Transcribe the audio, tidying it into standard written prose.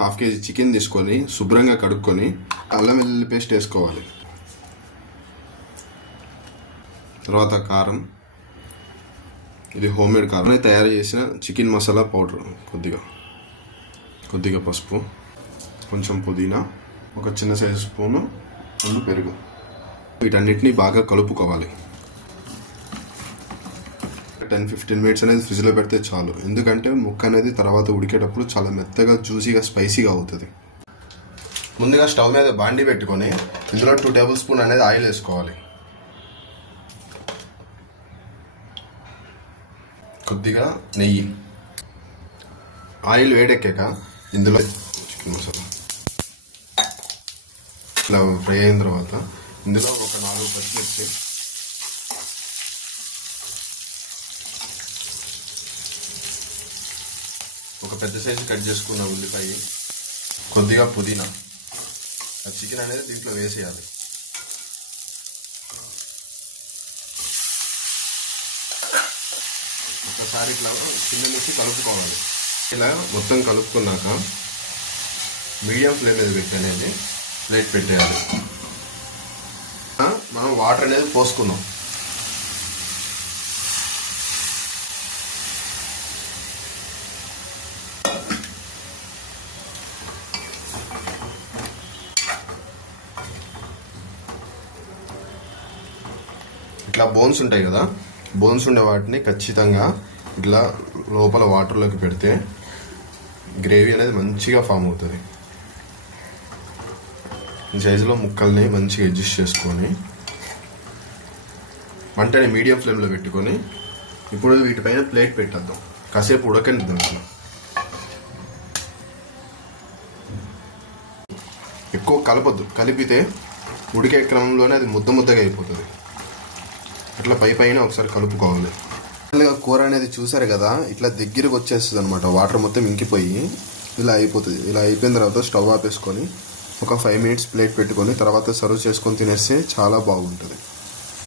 Half KG chicken తీసుకొని శుభ్రంగా కడుక్కొని అల్లం వెల్లుల్లి పేస్ట్ వేసుకోవాలి. తర్వాత కారం, ఇది హోమ్మేడ్ కారం, తయారు చేసిన చికెన్ మసాలా పౌడర్, కొద్దిగా పసుపు, కొంచెం పుదీనా, ఒక చిన్న సైజు స్పూను పెరుగు. వీటన్నిటిని బాగా కలుపుకోవాలి. 10-15 మినిట్స్ అనేది ఫ్రిడ్జ్లో పెడితే చాలు. ఎందుకంటే ముక్క అనేది తర్వాత ఉడికేటప్పుడు చాలా మెత్తగా జ్యూసీగా స్పైసీగా అవుతుంది. ముందుగా స్టవ్ మీద బాండి పెట్టుకొని ఇందులో 2 టేబుల్ స్పూన్ అనేది ఆయిల్ వేసుకోవాలి. కొద్దిగా నెయ్యి. ఆయిల్ వేడెక్కాక ఇందులో చికెన్ మసాలా ఇలా ఫ్రై అయిన తర్వాత ఇందులో ఒక 4 పచ్చిమిర్చి, ఒక పెద్ద సైజు కట్ చేసుకున్న ఉల్లిపాయ, కొద్దిగా పుదీనా. ఆ చికెన్ అనేది దీంట్లో వేసేయాలి. ఒకసారి ఇట్లా కింద నుంచి కలుపుకోవాలి. ఇలా మొత్తం కలుపుకున్నాక మీడియం ఫ్లేమ్ మీద పెట్టి అనేది ప్లేట్ పెట్టేయాలి. మనం వాటర్ అనేది పోసుకున్నాం. ఇట్లా బోన్స్ ఉంటాయి కదా, బోన్స్ ఉండే వాటిని ఖచ్చితంగా ఇట్లా లోపల వాటర్లోకి పెడితే గ్రేవీ అనేది మంచిగా ఫామ్ అవుతుంది. ఈ సైజులో ముక్కల్ని మంచిగా అడ్జస్ట్ చేసుకొని వంటని మీడియం ఫ్లేమ్లో పెట్టుకొని ఇప్పుడు వీటిపైన ప్లేట్ పెట్టేద్దాం. కాసేపు ఉడకండి. దాంట్లో ఎక్కువ కలపొద్దు, కలిపితే ఉడికే క్రమంలోనే అది ముద్దగా అయిపోతుంది. అట్లా పైన ఒకసారి కలుపుకోవాలి. కూర అనేది చూసారు కదా, ఇట్లా దగ్గరకు వచ్చేస్తుంది అనమాట. వాటర్ మొత్తం ఇంకిపోయి ఇలా అయిపోతుంది. ఇలా అయిపోయిన తర్వాత స్టవ్ ఆపేసుకొని ఒక 5 మినిట్స్ ప్లేట్ పెట్టుకొని తర్వాత సర్వ్ చేసుకొని తినేస్తే చాలా బాగుంటుంది.